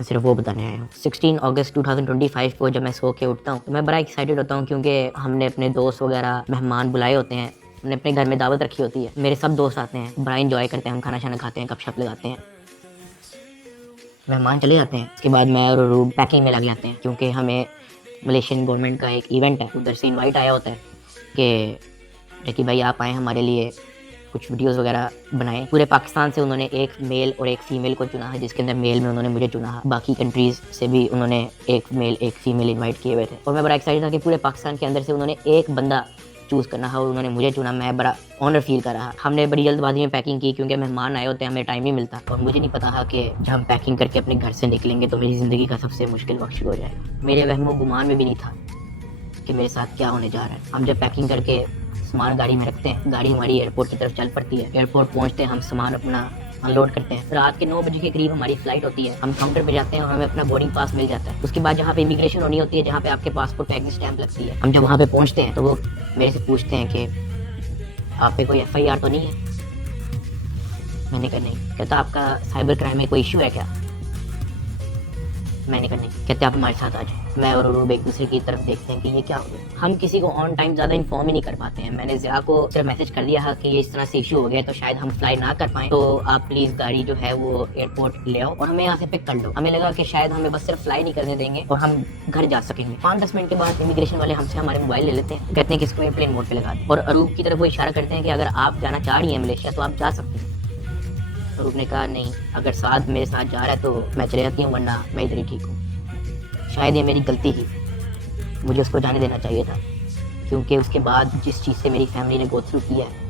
सिर्फ वो बताने आया हूँ। 16 अगस्त 2025 को जब मैं सो के उठता हूँ तो मैं बड़ा एक्साइटेड होता हूँ, क्योंकि हमने अपने दोस्त वगैरह मेहमान बुलाए होते हैं, हमने अपने घर में दावत रखी होती है, मेरे सब दोस्त आते हैं, बड़ा इंजॉय करते हैं, हम खाना शाना खाते हैं, गपशप लगाते हैं, मेहमान चले जाते हैं। उसके बाद मैं और रूब पैकिंग में लग जाते हैं, क्योंकि हमें मलेशियन गवर्नमेंट का एक इवेंट है, उधर से इनवाइट आया होता है कि जकी भाई आप आए हमारे लिए कुछ वीडियोस वगैरह बनाए। पूरे पाकिस्तान से उन्होंने एक मेल और एक फ़ीमेल को चुना है, जिसके अंदर मेल में उन्होंने मुझे चुना है, बाकी कंट्रीज़ से भी उन्होंने एक मेल एक फ़ीमेल इनवाइट किए हुए थे। और मैं बड़ा एक्साइटेड था कि पूरे पाकिस्तान के अंदर से उन्होंने एक बंदा चूज़ करना है और उन्होंने मुझे चुना। मैं बड़ा ऑनर फील कर रहा। हमने बड़ी जल्दबाजी में पैकिंग की, क्योंकि मेहमान आए होते हैं, हमें टाइम नहीं मिलता, और मुझे नहीं पता था कि जब हम पैकिंग करके अपने घर से निकलेंगे तो मेरी ज़िंदगी का सबसे मुश्किल वक्त शुरू हो जाएगा। मेरे वहमो गुमान में भी नहीं था कि मेरे साथ क्या होने जा रहा है। हम जब पैकिंग करके सामान गाड़ी में रखते हैं, गाड़ी हमारी एयरपोर्ट की तरफ चल पड़ती है। एयरपोर्ट पहुंचते हैं, हम सामान अपना अनलोड करते हैं। रात के 9 बजे के करीब हमारी फ्लाइट होती है। हम काउंटर पे जाते हैं और हमें अपना बोर्डिंग पास मिल जाता है। उसके बाद जहाँ पे इमिग्रेशन होनी होती है, जहाँ पे आपके पासपोर्ट पे एग्जिट स्टैंप लगती है, हम जब वहाँ पे पहुँचते हैं तो वो मेरे से पूछते हैं कि आप पे कोई FIR तो नहीं है। मैंने कहा नहीं। कहता आपका साइबर क्राइम में कोई इशू है क्या? मैंने कहा नहीं। कहते आप हमारे साथ आ जाए। मैं और रूब एक दूसरे की तरफ देखते हैं कि ये क्या हो गया। हम किसी को ऑन टाइम ज़्यादा इन्फॉर्म ही नहीं कर पाते हैं। मैंने ज़िया को सिर्फ मैसेज कर दिया है कि ये इस तरह से इशू हो गया, तो शायद हम फ्लाई ना कर पाएँ, तो आप प्लीज़ गाड़ी जो है वो एयरपोर्ट ले आओ और हमें यहाँ से पिक कर लो। हमें लगा कि शायद हमें बस सिर्फ फ्लाई नहीं करने देंगे और हम घर जा सकेंगे। 5-10 मिनट के बाद इमिग्रेशन वाले हमसे हमारे मोबाइल ले लेते हैं, कहते हैं कि इसको एयरप्लेन मोड पे लगा दें, और अरूब की तरफ वो इशारा करते हैं कि अगर आप जाना चाह रही हैं मलेशिया तो आप जा सकते हैं। अरूब ने कहा नहीं, अगर साथ मेरे साथ जा रहा है तो मैं चले जाती हूँ, वरना मैं इधर ही ठीक हूँ। शायद ये मेरी गलती थी, मुझे उसको जाने देना चाहिए था, क्योंकि उसके बाद जिस चीज़ से मेरी फैमिली ने गो थ्रू किया है,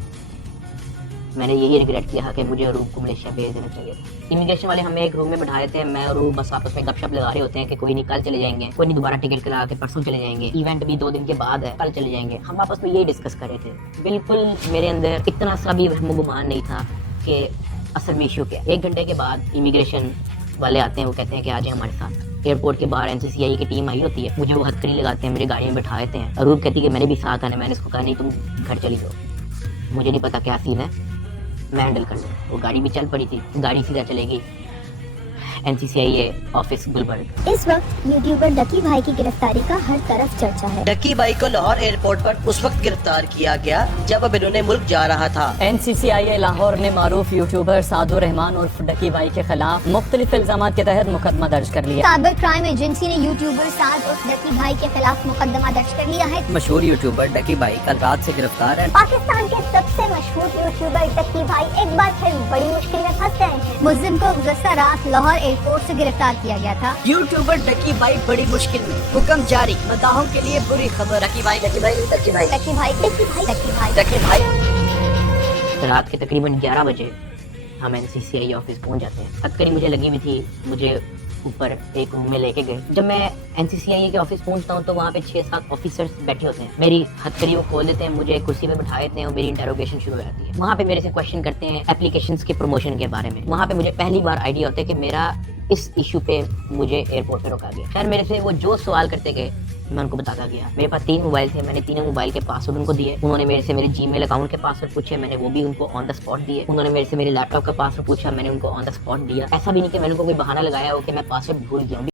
मैंने यही रिग्रेट किया कि मुझे रूब को मलेशिया भेज देना चाहिए था। इमिग्रेशन वाले हमें एक रूम में बैठा देते हैं। मैं और रूब बस आपस में गपशप लगा रहे होते हैं कि कोई नहीं, कल चले जाएंगे, कोई नहीं दोबारा टिकट करा के परसों चले जाएंगे, इवेंट भी 2 दिन के बाद है, कल चले जाएंगे। हम आपस में यही डिस्कस कर रहे थे। बिल्कुल मेरे अंदर इतना सा भी वहम गुमान नहीं था कि असल में इशू क्या। 1 घंटे के बाद इमिग्रेशन वाले आते हैं, वो कहते हैं कि आ जाए हमारे साथ। एयरपोर्ट के बाहर NCCI की टीम आई होती है, मुझे वो हथकड़ी लगाते हैं, मेरी गाड़ी में बैठा देते हैं। अरूब कहती है कि मैंने भी साथ आना। मैंने उसको कहा नहीं, तुम घर चली जाओ, मुझे नहीं पता क्या सीन है, मैं हैंडल कर लूँ। वो गाड़ी भी चल पड़ी थी, गाड़ी सीधा चलेगी NCCI ऑफिस गुलबर्ग। इस वक्त यूट्यूबर डकी भाई की गिरफ्तारी का हर तरफ चर्चा है। डकी भाई को लाहौर एयरपोर्ट पर उस वक्त गिरफ्तार किया गया जब अब इन्होंने मुल्क जा रहा था। NCCI लाहौर ने मारूफ यूट्यूबर सादुर रहमान उर्फ डकी भाई के खिलाफ मुख्तलिफ इल्जामात के तहत मुकदमा दर्ज कर लिया। साइबर क्राइम एजेंसी ने यूट्यूबर साद उर्फ डकी भाई के खिलाफ मुकदमा दर्ज कर लिया है। मशहूर यूट्यूबर डकी भाई कल रात से गिरफ्तार है। पाकिस्तान के सबसे मशहूर यूट्यूबर डकी भाई एक बार फिर बड़ी मुश्किल में फंस गए हैं। मुलजिम को गुज़श्ता रात लाहौर एयरपोर्ट से गिरफ्तार किया गया था। यूट्यूबर डकी भाई बड़ी मुश्किल में, हुक्म जारी, मदाहों के लिए बुरी खबर। डकी भाई डकी भाई डकी भाई डकी भाई डकी भाई डकी भाई डकी भाई। रात के तकरीबन 11 बजे हम NCCI ऑफिस पहुंच जाते हैं। हथकड़ी मुझे लगी हुई थी, मुझे ऊपर एक रूम में लेके गए। जब मैं NCCI के ऑफिस पहुंचता हूं तो वहाँ पे 6-7 ऑफिसर्स बैठे होते हैं। मेरी हथकड़ी वो खोल देते हैं, मुझे एक कुर्सी पे बिठा देते हैं और मेरी इंटरोगेशन शुरू हो जाती है। वहाँ पे मेरे से क्वेश्चन करते हैं एप्लीकेशंस के प्रमोशन के बारे में। वहाँ पे मुझे पहली बार आइडिया होता है कि मेरा इस इशू पे मुझे एयरपोर्ट पे रोका गया। खैर मेरे से वो जो सवाल करते गए मैं उनको बताता गया। मेरे पास 3 मोबाइल थे, मैंने तीनों मोबाइल के पासवर्ड उनको दिए। उन्होंने मेरे से मेरे Gmail अकाउंट के पासवर्ड पूछे, मैंने वो भी उनको ऑन द स्पॉट दिए। उन्होंने मेरे से मेरे लैपटॉप का पासवर्ड पूछा, मैंने उनको ऑन द स्पॉट दिया। ऐसा भी नहीं कि मैंने उनको कोई बहाना लगाया हो कि मैं पासवर्ड भूल गया हूँ।